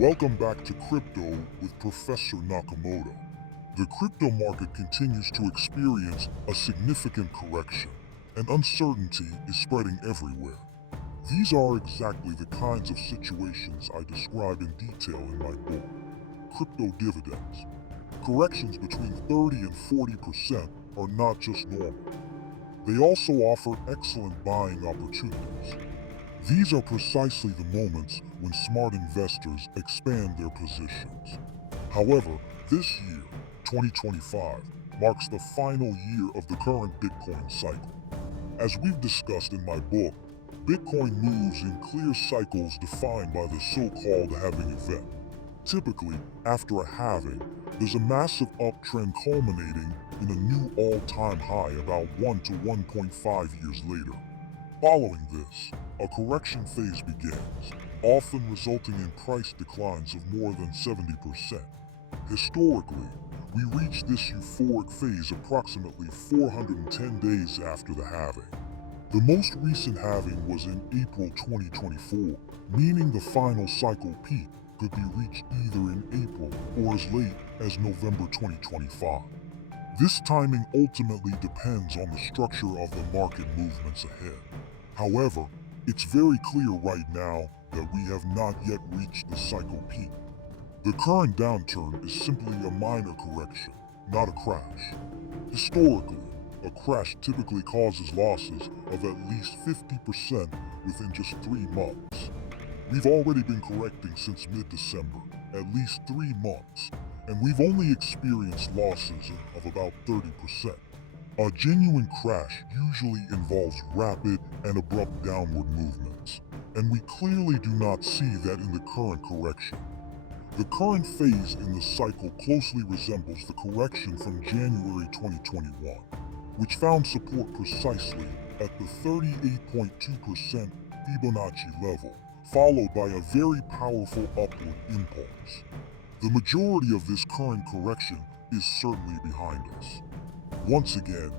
Welcome back to Crypto with Professor Nakamoto. The crypto market continues to experience a significant correction, and uncertainty is spreading everywhere. These are exactly the kinds of situations I describe in detail in my book, Crypto Dividends. Corrections between 30 and 40% are not just normal. They also offer excellent buying opportunities. These are precisely the moments when smart investors expand their positions. However, this year, 2025, marks the final year of the current Bitcoin cycle. As we've discussed in my book, Bitcoin moves in clear cycles defined by the so-called halving event. Typically, after a halving, there's a massive uptrend culminating in a new all-time high about 1 to 1.5 years later. Following this, a correction phase begins, often resulting in price declines of more than 70%. Historically, we reach this euphoric phase approximately 410 days after the halving. The most recent halving was in April 2024, meaning the final cycle peak could be reached either in April or as late as November 2025. This timing ultimately depends on the structure of the market movements ahead. However, it's very clear right now that we have not yet reached the cycle peak. The current downturn is simply a minor correction, not a crash. Historically, a crash typically causes losses of at least 50% within just 3 months. We've already been correcting since mid-December, at least 3 months, and we've only experienced losses of about 30%. A genuine crash usually involves rapid and abrupt downward movements, and we clearly do not see that in the current correction. The current phase in the cycle closely resembles the correction from January 2021, which found support precisely at the 38.2% Fibonacci level, followed by a very powerful upward impulse. The majority of this current correction is certainly behind us. Once again,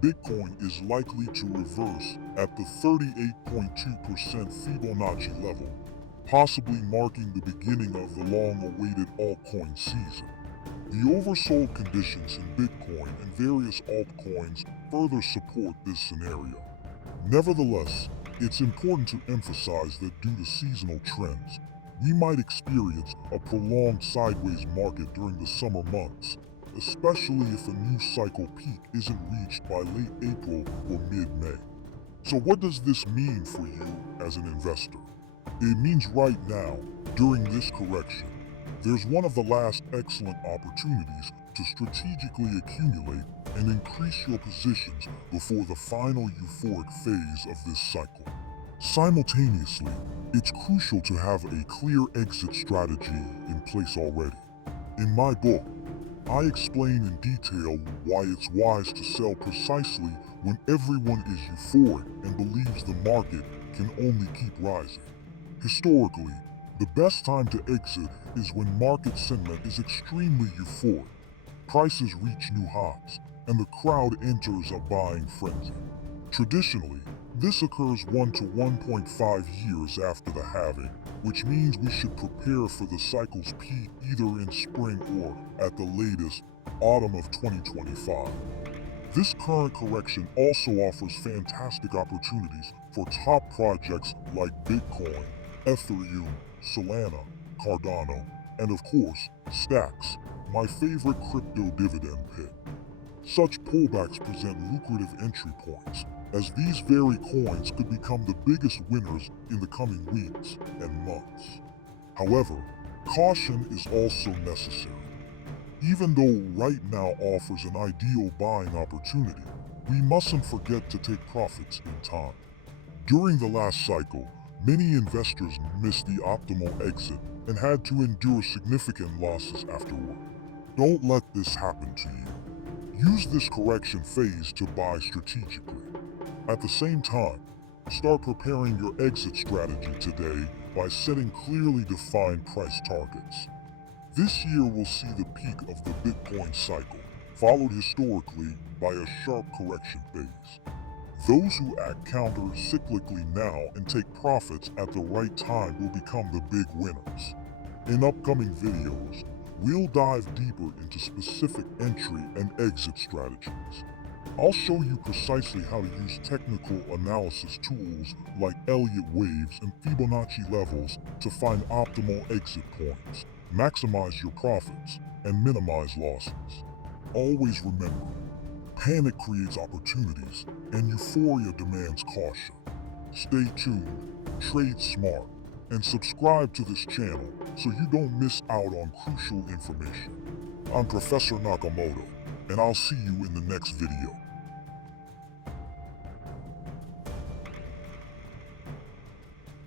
Bitcoin is likely to reverse at the 38.2% Fibonacci level, possibly marking the beginning of the long-awaited altcoin season. The oversold conditions in Bitcoin and various altcoins further support this scenario. Nevertheless, it's important to emphasize that due to seasonal trends, we might experience a prolonged sideways market during the summer months, especially if a new cycle peak isn't reached by late April or mid-May. So what does this mean for you as an investor? It means right now, during this correction, there's one of the last excellent opportunities to strategically accumulate and increase your positions before the final euphoric phase of this cycle. Simultaneously, it's crucial to have a clear exit strategy in place already. In my book, I explain in detail why it's wise to sell precisely when everyone is euphoric and believes the market can only keep rising. Historically, the best time to exit is when market sentiment is extremely euphoric, prices reach new highs, and the crowd enters a buying frenzy. Traditionally, this occurs 1 to 1.5 years after the halving, which means we should prepare for the cycle's peak either in spring or, at the latest, autumn of 2025. This current correction also offers fantastic opportunities for top projects like Bitcoin, Ethereum, Solana, Cardano, and of course, Stacks, my favorite crypto dividend pick. Such pullbacks present lucrative entry points, as these very coins could become the biggest winners in the coming weeks and months. However, caution is also necessary. Even though right now offers an ideal buying opportunity, we mustn't forget to take profits in time. During the last cycle, many investors missed the optimal exit and had to endure significant losses afterward. Don't let this happen to you. Use this correction phase to buy strategically. At the same time, start preparing your exit strategy today by setting clearly defined price targets. This year will see the peak of the Bitcoin cycle, followed historically by a sharp correction phase. Those who act counter-cyclically now and take profits at the right time will become the big winners. In upcoming videos, we'll dive deeper into specific entry and exit strategies. I'll show you precisely how to use technical analysis tools like Elliott waves and Fibonacci levels to find optimal exit points, maximize your profits, and minimize losses. Always remember, panic creates opportunities and euphoria demands caution. Stay tuned, trade smart, and subscribe to this channel so you don't miss out on crucial information. I'm Professor Nakamoto, and I'll see you in the next video.